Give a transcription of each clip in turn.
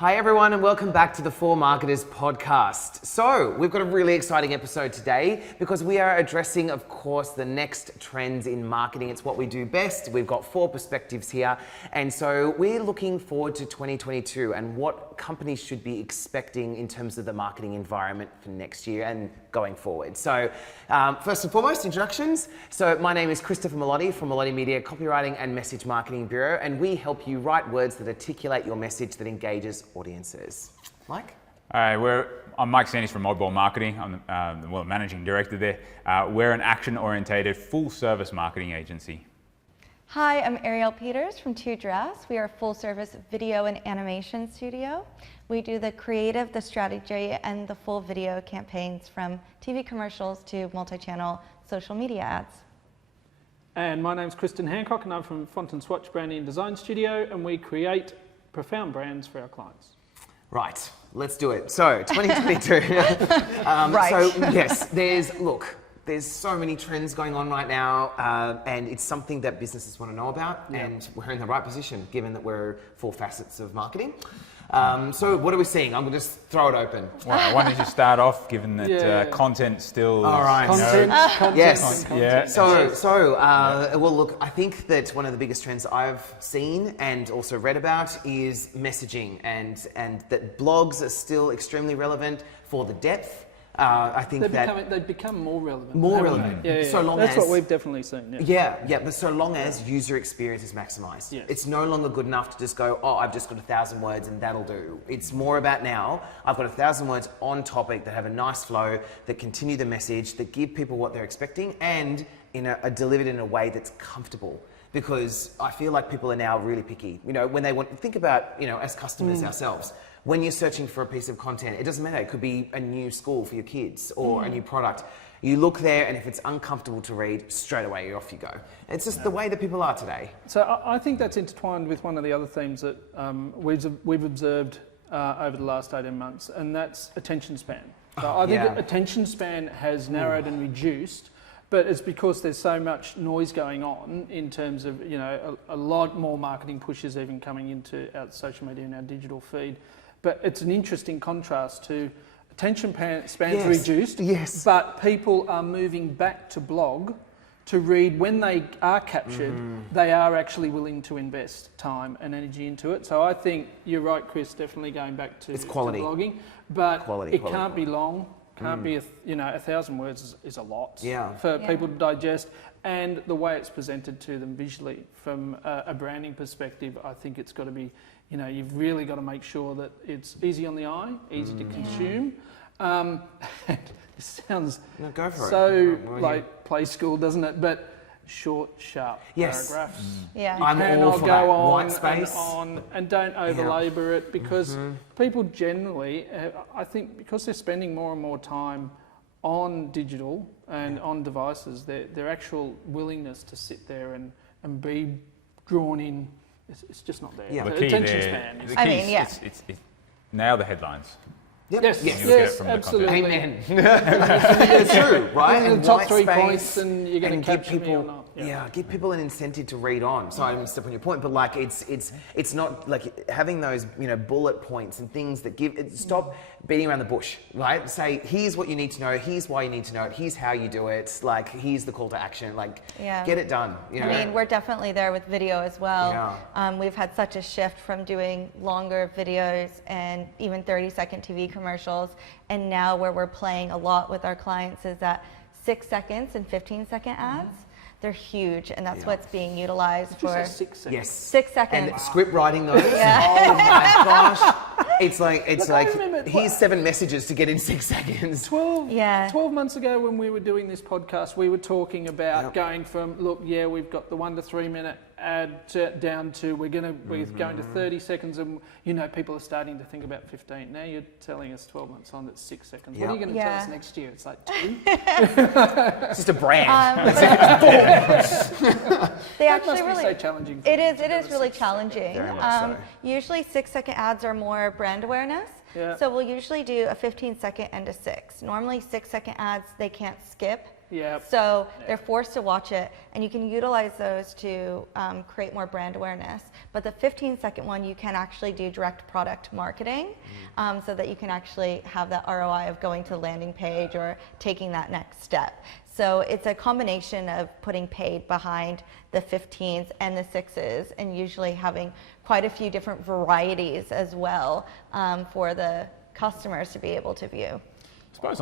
Hi everyone and welcome back to the 4Marketers podcast. So we've got a really exciting episode today because we are addressing, of course, the next trends in marketing. It's what we do best. We've got 4 perspectives here. And so we're looking forward to 2022 and what companies should be expecting in terms of the marketing environment for next year and going forward. So first and foremost, introductions. So my name is Christopher Melotti from Melotti Media Copywriting and Message Marketing Bureau, and we help you write words that articulate your message that engages audiences. Mike? I'm Mike Sandys from Oddball Marketing. I'm the managing director there. We're an action-orientated, full-service marketing agency. Hi, I'm Ariel Peters from Two Drafts. We are a full-service video and animation studio. We do the creative, the strategy, and the full video campaigns from TV commercials to multi-channel social media ads. And my name's Kristen Hancock, and I'm from Fontaine Swatch Branding and Design Studio, and we create profound brands for our clients. Right, let's do it. So 2022. Right. So yes, there's so many trends going on right now, and it's something that businesses want to know about, and we're in the right position given that we're 4 facets of marketing. So what are we seeing? I'm going to just throw it open. Well, why don't you start off, given that content still... All right. Content, Yes. content. Yeah. Well, look, I think that one of the biggest trends I've seen and also read about is messaging, and that blogs are still extremely relevant for the depth. I think they've become more relevant. More relevant. Yeah. So long That's as, what we've definitely seen. but so long as user experience is maximized. Yes. It's no longer good enough to just go, oh, I've just got 1,000 words and that'll do. It's more about now, I've got 1,000 words on topic that have a nice flow, that continue the message, that give people what they're expecting, and are delivered in a way that's comfortable. Because I feel like people are now really picky. When they want, think about, as customers ourselves, when you're searching for a piece of content, it doesn't matter. It could be a new school for your kids or a new product. You look there, and if it's uncomfortable to read, straight away off you go. It's just the way that people are today. So I think that's intertwined with one of the other themes that we've observed over the last 18 months, and that's attention span. So I think attention span has narrowed and reduced, but it's because there's so much noise going on in terms of, a lot more marketing pushes even coming into our social media and our digital feed. But it's an interesting contrast to attention spans reduced, but people are moving back to blog to read. When they are captured, they are actually willing to invest time and energy into it. So I think you're right, Chris, definitely going back to, quality. to blogging, but Quality. Can't be long. Can't be, 1,000 words is a lot for Yeah. people to digest, and the way it's presented to them visually from a branding perspective, I think it's got to be, you've really got to make sure that it's easy on the eye, easy to consume. It sounds Go for so it. like play school, doesn't it? But short, sharp paragraphs. Yeah. You I'm all cannot for go that. on White space. and don't over-labour it, because people generally, I think, because they're spending more and more time on digital and on devices, their actual willingness to sit there and be drawn in, it's just not there. Yeah. The The key attention there, span. the key it's nail the headlines. Yep. Yes, Yes. You look at it from the absolutely. Amen. It's true, right? And the top 3 points, and you're going and to give capture me or people, not. give people an incentive to read on. So I didn't step on your point, but like it's not like having those bullet points and things that stop beating around the bush, right? Say, here's what you need to know, here's why you need to know it, here's how you do it, like here's the call to action, like get it done. I mean, we're definitely there with video as well. Yeah. We've had such a shift from doing longer videos and even 30-second TV commercials, and now where we're playing a lot with our clients is that 6 seconds and 15-second ads. They're huge, and that's what's being utilized Just for a 6 seconds. Yes. 6 seconds. And script writing those. Oh my gosh. It's like remember- here's 7 messages to get in 6 seconds. 12 months ago when we were doing this podcast, we were talking about going from, we've got the 1 to 3 minute ad down to we're going to 30 seconds, and people are starting to think about 15. Now you're telling us 12 months on that's 6 seconds. What are you going to tell us next year? It's like 2. It's just a brand. They That actually must be really so challenging. It is really challenging. Very much so. Usually 6-second ads are more brand awareness. Yeah. So we'll usually do a 15-second and a 6. Normally 6-second ads, they can't skip. Yeah. So they're forced to watch it, and you can utilize those to create more brand awareness. But the 15-second one, you can actually do direct product marketing, so that you can actually have that ROI of going to the landing page or taking that next step. So it's a combination of putting paid behind the 15s and the 6s, and usually having quite a few different varieties as well for the customers to be able to view. I suppose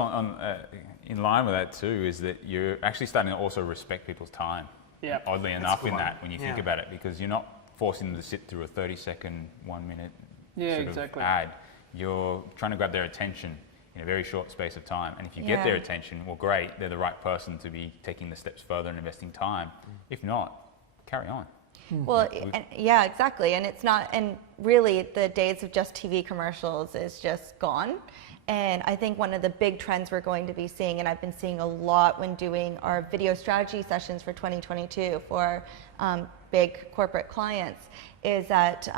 in line with that too is that you're actually starting to also respect people's time. Yeah. Oddly enough, in one. that when you think about it, because you're not forcing them to sit through a 30-second, 1 minute sort of ad. You're trying to grab their attention in a very short space of time. And if you get their attention, well, great, they're the right person to be taking the steps further and investing time. If not, carry on. Well, yeah, exactly. And it's not, and really the days of just TV commercials is just gone. And I think one of the big trends we're going to be seeing, and I've been seeing a lot when doing our video strategy sessions for 2022 for big corporate clients, is that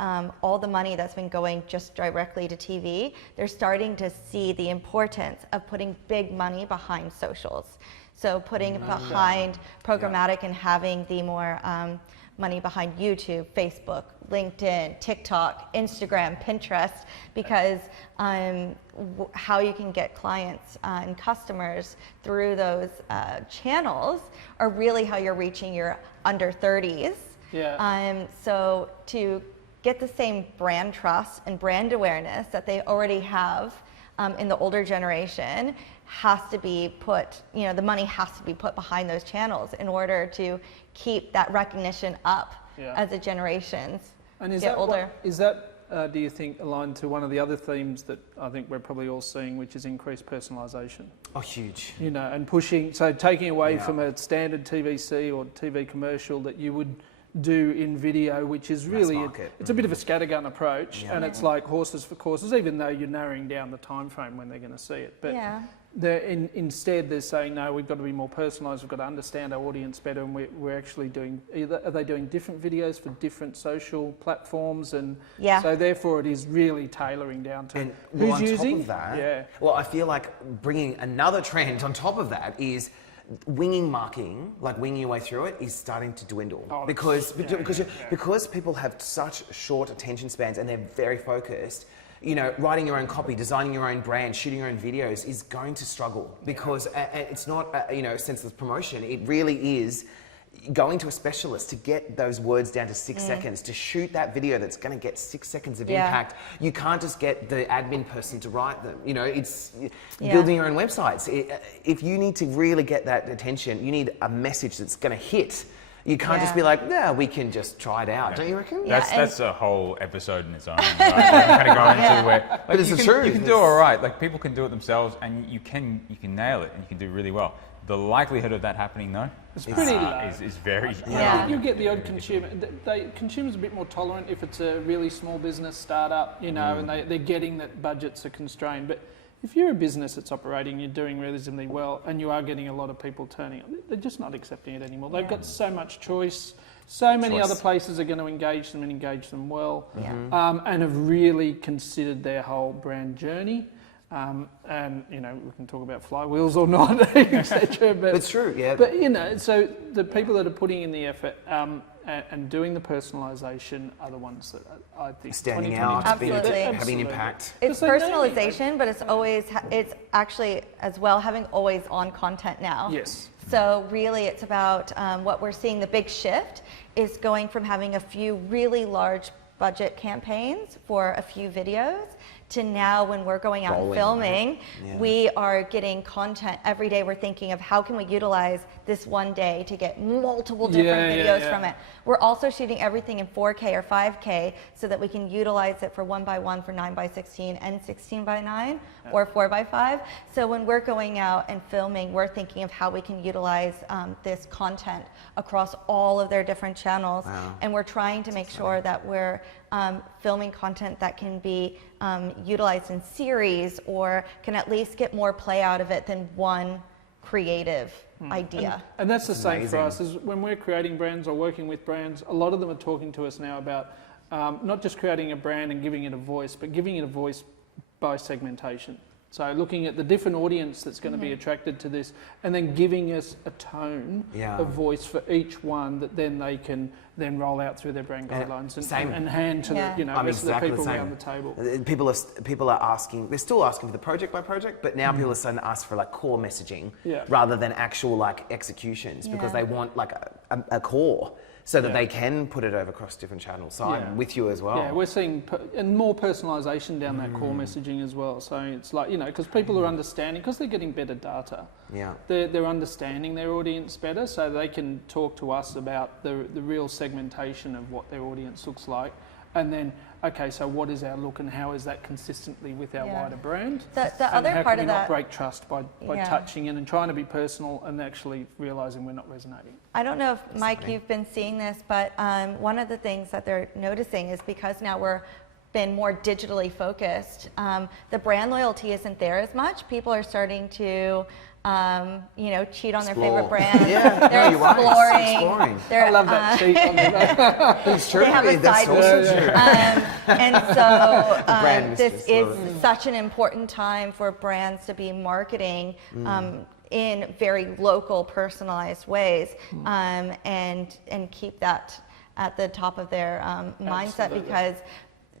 all the money that's been going just directly to TV, they're starting to see the importance of putting big money behind socials. So putting behind programmatic and having the more money behind YouTube, Facebook, LinkedIn, TikTok, Instagram, Pinterest, because how you can get clients and customers through those channels are really how you're reaching your under 30s. Yeah. So to get the same brand trust and brand awareness that they already have in the older generation has to be put, the money has to be put behind those channels in order to keep that recognition up as the generations get older. Is that, do you think, aligned to one of the other themes that I think we're probably all seeing, which is increased personalisation? Oh, huge. And pushing, so taking away from a standard TVC or TV commercial that you would do in video, which is really, it's a bit of a scattergun approach, and it's like horses for courses, even though you're narrowing down the time frame when they're going to see it. But instead they're saying, no, we've got to be more personalised, we've got to understand our audience better, and we're actually doing, are they doing different videos for different social platforms? And so therefore it is really tailoring down to who's using. Top of that, well, I feel like bringing another trend on top of that is winging marketing, like winging your way through it, is starting to dwindle because people have such short attention spans and they're very focused. Writing your own copy, designing your own brand, shooting your own videos is going to struggle because it's not a senseless promotion. It really is going to a specialist to get those words down to 6 seconds, to shoot that video that's going to get 6 seconds of impact. You can't just get the admin person to write them. It's building your own websites. If you need to really get that attention, you need a message that's going to hit. You can't just be like, no, we can just try it out. Don't you reckon? That's a whole episode in its own. Right? Kind of going into where, but it's the truth. You can do all right. Like people can do it themselves, and you can nail it, and you can do really well. The likelihood of that happening, though, is pretty low. Is very. You get the odd consumer. Consumers are a bit more tolerant if it's a really small business startup, and they're getting that budgets are constrained. But if you're a business that's operating, you're doing reasonably well, and you are getting a lot of people turning up, they're just not accepting it anymore. They've got so much choice. So many other places are going to engage them and engage them well, and have really considered their whole brand journey. And we can talk about flywheels or not, etc. But it's true, But so the people that are putting in the effort and doing the personalisation are the ones that I think standing out, having an impact. It's personalisation, but it's actually as well having always on content now. Yes. So really, it's about what we're seeing. The big shift is going from having a few really large budget campaigns for a few videos to now when we're going out and filming, we are getting content every day. We're thinking of how can we utilize this one day to get multiple different videos from it. We're also shooting everything in 4K or 5K so that we can utilize it for 1x1 for 9x16 and 16x9 or 4x5. So when we're going out and filming, we're thinking of how we can utilize this content across all of their different channels. And we're trying to make sure that we're filming content that can be utilized in series or can at least get more play out of it than one creative idea. And that's the same for us, is when we're creating brands or working with brands, a lot of them are talking to us now about not just creating a brand and giving it a voice, but giving it a voice by segmentation. So looking at the different audience that's going to be attracted to this, and then giving us a tone of voice for each one that then they can then roll out through their brand guidelines and hand to the rest of the people around the table. People are asking, they're still asking for the project by project, but now people are starting to ask for like core messaging rather than actual like executions because they want like a core. So that they can put it over across different channels. So I'm with you as well. Yeah, we're seeing and more personalisation down that core messaging as well. So it's like, because people are understanding, because they're getting better data. Yeah. They're understanding their audience better, so they can talk to us about the real segmentation of what their audience looks like. And then, okay, so what is our look and how is that consistently with our wider brand? The other part of that, not break trust by touching in and trying to be personal and actually realising we're not resonating. I don't know if, Mike, you've been seeing this, but one of the things that they're noticing is because now we're been more digitally focused, the brand loyalty isn't there as much. People are starting to cheat on their favorite brands. They're exploring. I love that cheat on It's true. They have a side and so this is such an important time for brands to be marketing in very local, personalized ways, and keep that at the top of their mindset, because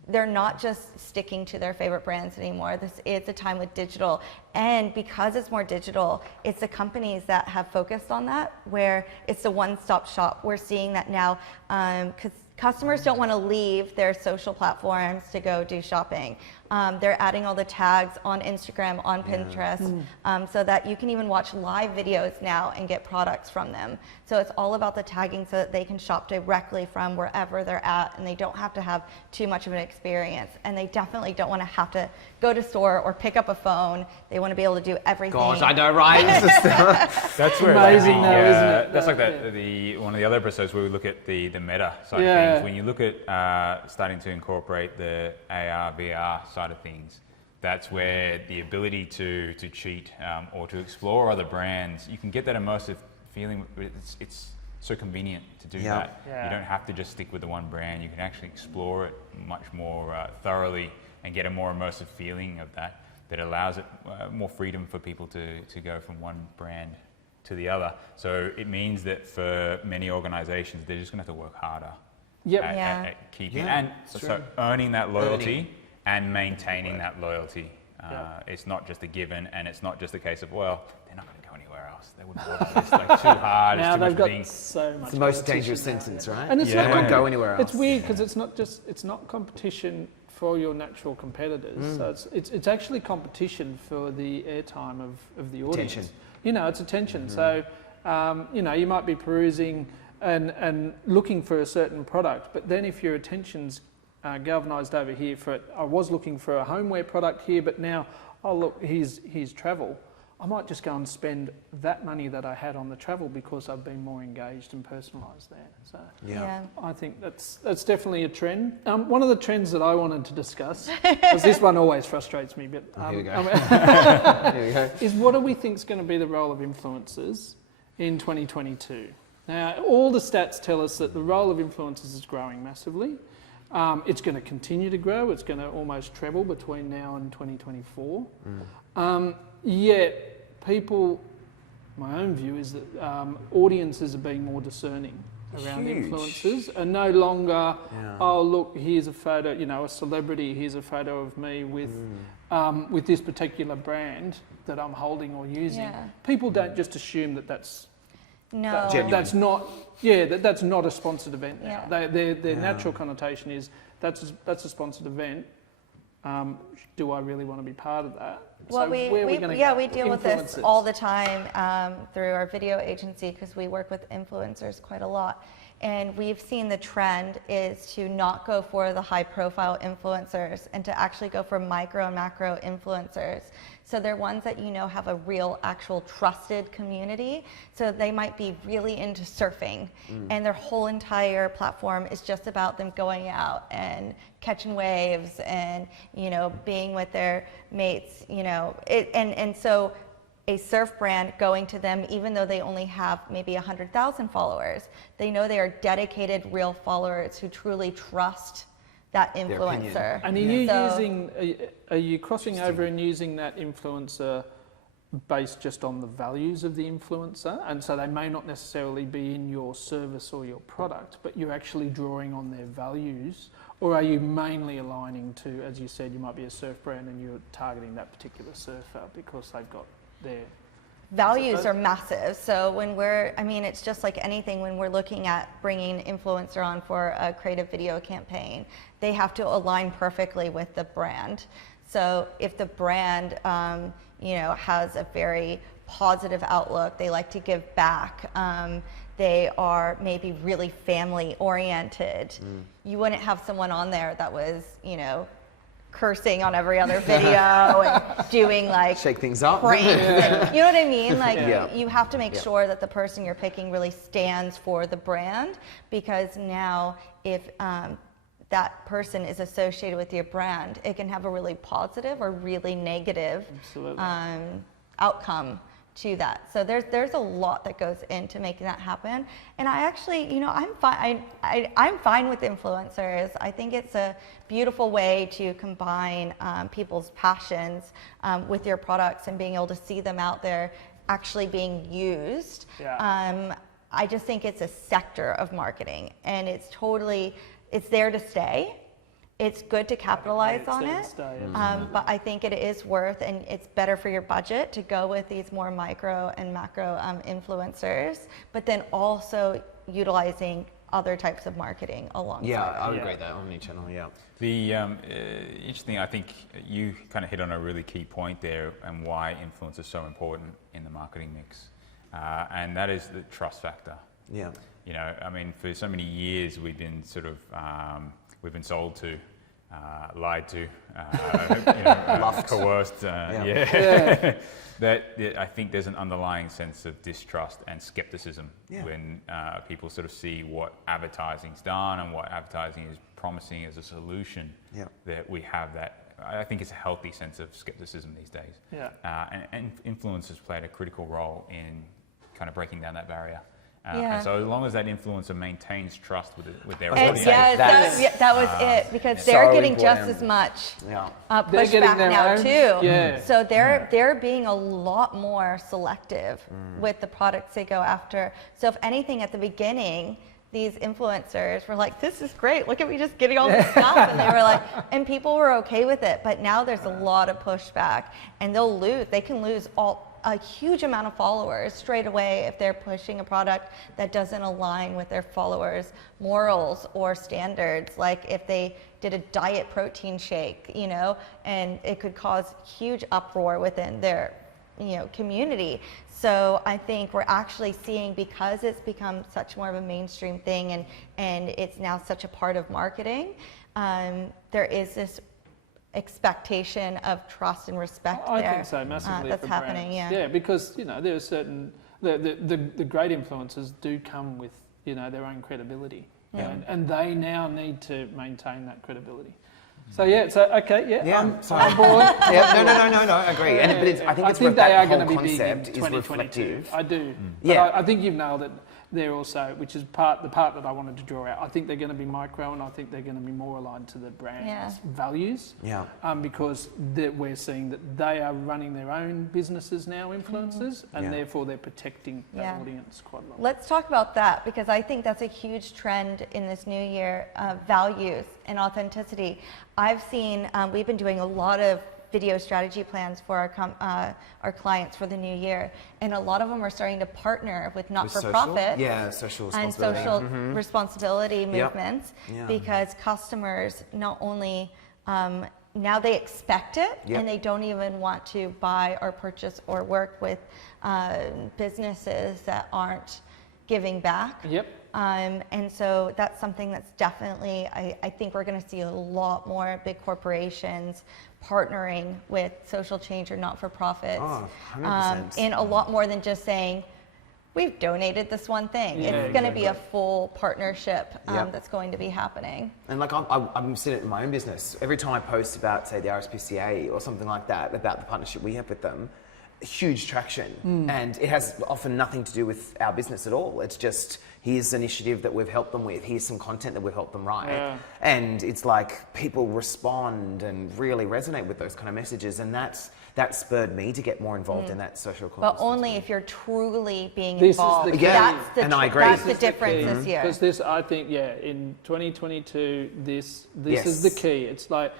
they're not just sticking to their favorite brands anymore. This is a time with digital. And because it's more digital, it's the companies that have focused on that, where it's the one-stop shop. We're seeing that now, because customers don't want to leave their social platforms to go do shopping. They're adding all the tags on Instagram, on Pinterest, so that you can even watch live videos now and get products from them. So it's all about the tagging so that they can shop directly from wherever they're at, and they don't have to have too much of an experience. And they definitely don't want to have to go to store or pick up a phone. They want to be able to do everything. Gosh, I know, right? That's where amazing, though, isn't it? That's like one of the other episodes where we look at the meta side of things. When you look at starting to incorporate the AR, VR side of things, that's where the ability to cheat or to explore other brands, you can get that immersive feeling. It's so convenient to do that. You don't have to just stick with the one brand. You can actually explore it much more thoroughly and get a more immersive feeling of that allows it more freedom for people to go from one brand to the other. So it means that for many organizations, they're just going to have to work harder at keeping and so earning that loyalty and maintaining that loyalty. It's not just a given, and it's not just a case of, well, they're not going to go anywhere else. They wouldn't work for this, like too hard. Now it's too they've got much so much. It's the most dangerous sentence, right? And it's they won't go anywhere else. It's weird because it's not competition for your natural competitors. So it's actually competition for the airtime of the audience. Attention. It's attention. So you might be perusing and looking for a certain product, but then if your attention's galvanised over here I was looking for a homeware product here, but now, oh look, here's travel. I might just go and spend that money that I had on the travel because I've been more engaged and personalised there. So I think that's definitely a trend. One of the trends that I wanted to discuss, because this one always frustrates me, but here we go. Here we go. Is what do we think is going to be the role of influencers in 2022? Now, all the stats tell us that the role of influencers is growing massively. It's going to continue to grow. It's going to almost treble between now and 2024. Yet people, my own view is that audiences are being more discerning around influencers, and no longer, oh look, here's a photo, a celebrity, here's a photo of me with this particular brand that I'm holding or using. People don't just assume that's that's not a sponsored event now. Their natural connotation is that's a sponsored event. Do I really want to be part of that? Well, we deal with this all the time through our video agency, because we work with influencers quite a lot. And we've seen the trend is to not go for the high profile influencers and to actually go for micro and macro influencers. So they're ones that have a real, actual trusted community. So they might be really into surfing and their whole entire platform is just about them going out and catching waves and, being with their mates, and so a surf brand going to them, even though they only have maybe 100,000 followers, they know they are dedicated, real followers who truly trust that influencer. And are you crossing over and using that influencer based just on the values of the influencer? And so they may not necessarily be in your service or your product, but you're actually drawing on their values? Or are you mainly aligning to, as you said, you might be a surf brand and you're targeting that particular surfer because they've got their... Values are massive. So it's just like anything when we're looking at bringing influencer on for a creative video campaign, they have to align perfectly with the brand. So if the brand, has a very positive outlook, they like to give back, they are maybe really family oriented, you wouldn't have someone on there that was, cursing on every other video and doing like shake things up pranks and, you know what I mean, like you have to make sure that the person you're picking really stands for the brand, because now if that person is associated with your brand, it can have a really positive or really negative outcome to that. So there's a lot that goes into making that happen. And I actually, I'm fine with influencers. I think it's a beautiful way to combine people's passions with your products and being able to see them out there actually being used. I just think it's a sector of marketing, and it's there to stay. It's good to capitalize on it, but I think it is worth, and it's better for your budget to go with these more micro and macro influencers, but then also utilizing other types of marketing alongside. Yeah, I would agree that omni-channel. Yeah. The interesting, I think you kind of hit on a really key point there, and why influence is so important in the marketing mix, and that is the trust factor. Yeah. For so many years we've been sort of we've been sold to, lied to, coerced. That I think there's an underlying sense of distrust and skepticism when people sort of see what advertising's done and what advertising is promising as a solution. That we have that. I think it's a healthy sense of skepticism these days. And influencers played a critical role in kind of breaking down that barrier. And so as long as that influencer maintains trust with their audience. That was it, because they're getting just as much pushback now too. So they're being a lot more selective with the products they go after. So if anything, at the beginning, these influencers were like, this is great, look at me just getting all this stuff. And they were like, and people were okay with it. But now there's a lot of pushback, and they can lose a huge amount of followers straight away if they're pushing a product that doesn't align with their followers' morals or standards. Like if they did a diet protein shake, and it could cause huge uproar within their community. So I think we're actually seeing, because it's become such more of a mainstream thing and it's now such a part of marketing, there is this expectation of trust and respect I think so, massively. That's happening, Yeah, because there are certain the great influencers do come with their own credibility, and they now need to maintain that credibility. So I'm board. No, I agree. I think that whole concept is reflective. I do. But I think you've nailed it there also, which is the part that I wanted to draw out. I think they're going to be micro, and I think they're going to be more aligned to the brand's values. Because we're seeing that they are running their own businesses now, influencers, and therefore they're protecting that audience quite a lot. Let's talk about that, because I think that's a huge trend in this new year, values and authenticity. I've seen, we've been doing a lot of video strategy plans for our clients for the new year, and a lot of them are starting to partner with not-for-profit social responsibility movements, because customers not only now they expect it, and they don't even want to buy or purchase or work with businesses that aren't giving back. And so that's something that's definitely, I think we're going to see a lot more big corporations partnering with social change or not-for-profits, in a lot more than just saying, we've donated this one thing. It's going to be a full partnership that's going to be happening. And like I'm seeing it in my own business. Every time I post about, say, the RSPCA or something like that, about the partnership we have with them, huge traction, and it has often nothing to do with our business at all. It's just, here's an initiative that we've helped them with, here's some content that we've helped them write, and it's like people respond and really resonate with those kind of messages, and that spurred me to get more involved in that social cause. But only if you're truly being This is involved. the key. And I agree. That's the difference this year. Because this, I think, in 2022, this is the key. It's like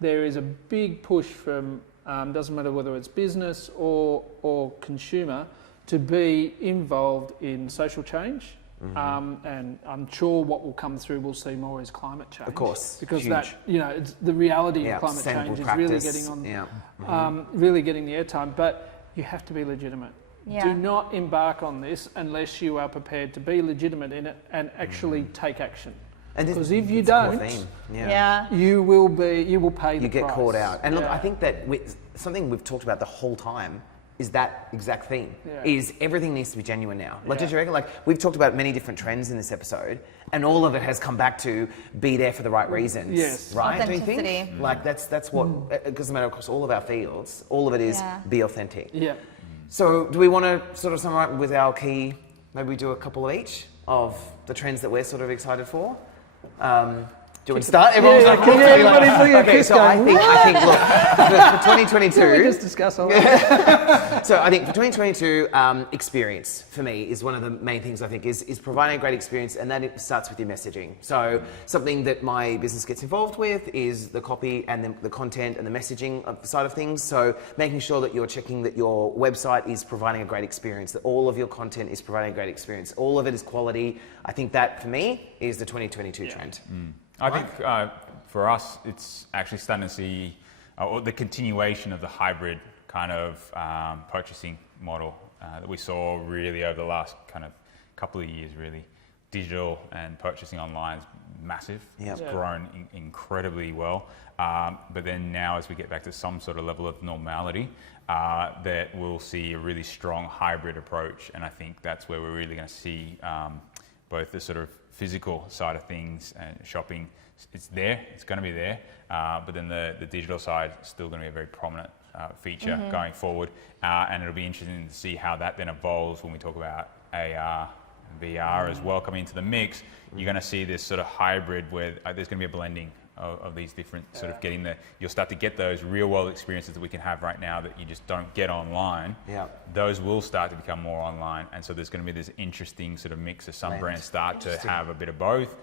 there is a big push from, doesn't matter whether it's business or consumer, to be involved in social change. And I'm sure what will come through, we'll see more is climate change. Of course, because huge. that, it's the reality of climate change is really getting on, really getting the airtime. But you have to be legitimate. Yeah. Do not embark on this unless you are prepared to be legitimate in it and actually take action. Because if you don't, you will pay the price. You get caught out. And look, I think that something we've talked about the whole time is that exact theme, is everything needs to be genuine now. Like, did you reckon, like, we've talked about many different trends in this episode, and all of it has come back to be there for the right reasons. Yes. Right? Do you Authenticity. think? Like, that's what, it doesn't matter across all of our fields, all of it is be authentic. Yeah. So do we want to sort of sum up with our key, maybe we do a couple of each of the trends that we're sort of excited for? Do you want to start? Everyone's everybody's looking at Chris so I think, look, for 2022... We just discuss all that. So I think for 2022, experience for me is one of the main things I think is providing a great experience, and that it starts with your messaging. So something that my business gets involved with is the copy and the content and the messaging side of things. So making sure that you're checking that your website is providing a great experience, that all of your content is providing a great experience, all of it is quality. I think that for me is the 2022 trend. I think for us, it's actually starting to see the continuation of the hybrid kind of purchasing model that we saw really over the last kind of couple of years, really. Digital and purchasing online is massive. It's grown incredibly well. But then now as we get back to some sort of level of normality, that we'll see a really strong hybrid approach. And I think that's where we're really going to see both the sort of physical side of things and shopping, it's there, it's going to be there, but then the digital side is still going to be a very prominent feature going forward, and it'll be interesting to see how that then evolves when we talk about AR and VR as well coming into the mix. You're going to see this sort of hybrid where there's going to be a blending of these different sort of you'll start to get those real world experiences that we can have right now that you just don't get online. Those will start to become more online, and so there's going to be this interesting sort of mix of some brands start to have a bit of both.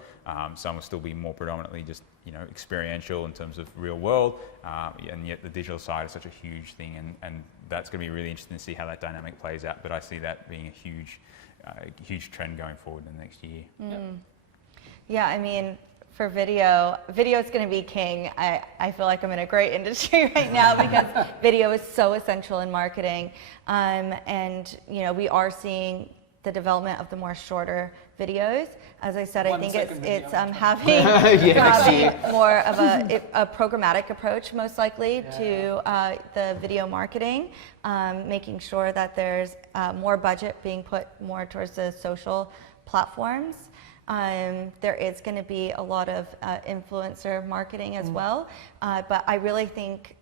Some will still be more predominantly just experiential in terms of real world, and yet the digital side is such a huge thing, and that's going to be really interesting to see how that dynamic plays out. But I see that being a huge trend going forward in the next year. Yeah, I mean, for video is going to be king. I feel like I'm in a great industry right now because video is so essential in marketing. And we are seeing the development of the more shorter videos. As I said, I think it's having more of a programmatic approach, most likely, to the video marketing, making sure that there's more budget being put more towards the social platforms. There is going to be a lot of influencer marketing as well, but I really think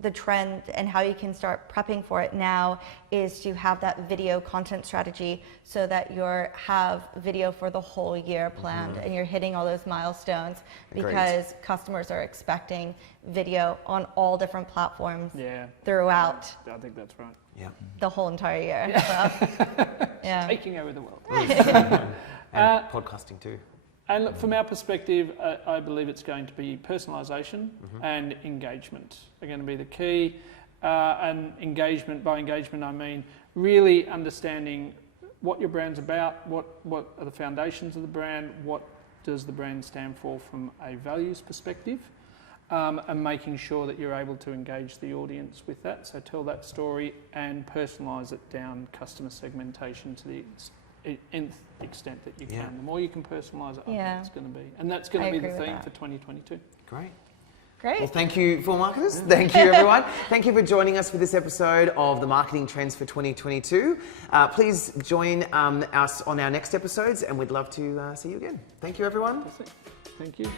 the trend and how you can start prepping for it now is to have that video content strategy so that you have video for the whole year planned and you're hitting all those milestones. Because customers are expecting video on all different platforms throughout. I think that's right. The whole entire year. So, taking over the world. And podcasting too. And look, from our perspective, I believe it's going to be personalisation and engagement are going to be the key. And engagement, by engagement I mean really understanding what your brand's about, what are the foundations of the brand, what does the brand stand for from a values perspective, and making sure that you're able to engage the audience with that. So tell that story and personalise it down, customer segmentation to the nth extent that you can. The more you can personalise it, I think it's going to be. And that's going to be the theme for 2022. Great. Well, thank you, Full Marketers. Thank you, everyone. Thank you for joining us for this episode of the Marketing Trends for 2022. Please join us on our next episodes, and we'd love to see you again. Thank you, everyone. Thank you.